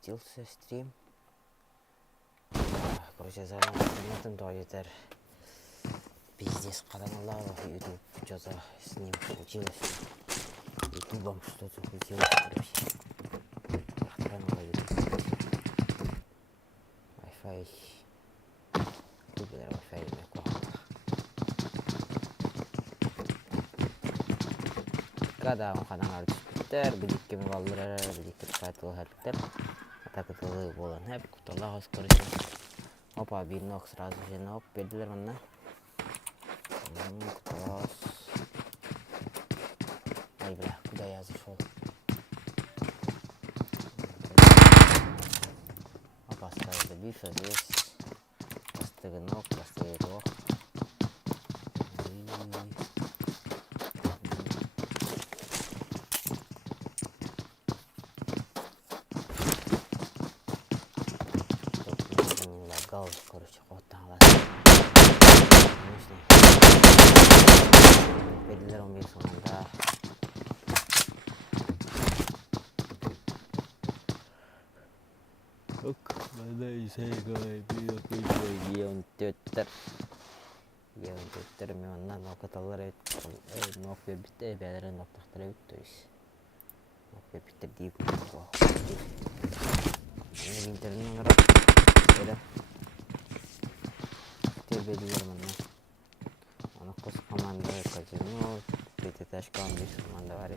запустился стрим. Короче, заработан туалетер. Пиздец, канала YouTube что-то с ним случилось. Ютубом что-то случилось, короче. Охрана YouTube. Wi-Fi. Wi-Fi не купил. Когда он канал Twitter, биликке баллары, биликке кайтыл хаттер. Атакытылы болан хеп куталлагыз короче. Опа, bir nok сразу же нок бердилер мына. Куталлагыз. Ай бля, куда я зашел? Опа, ставится бифа здесь. Простые ног, простые рог. Короче, вот там вот. Конечно. Belirler 11 sonunda. Yok, bana şey gayet bir yeğen tötter. Yeğen tötter mi ondan o katallar nok bir bitti, belirler nok tahtları bitti iş. Nok bir bitti deyip bu. Ne internet numara. Böyle. Belirler bana. Ona kos komanda kazanıyor. Bir de taş komanda var.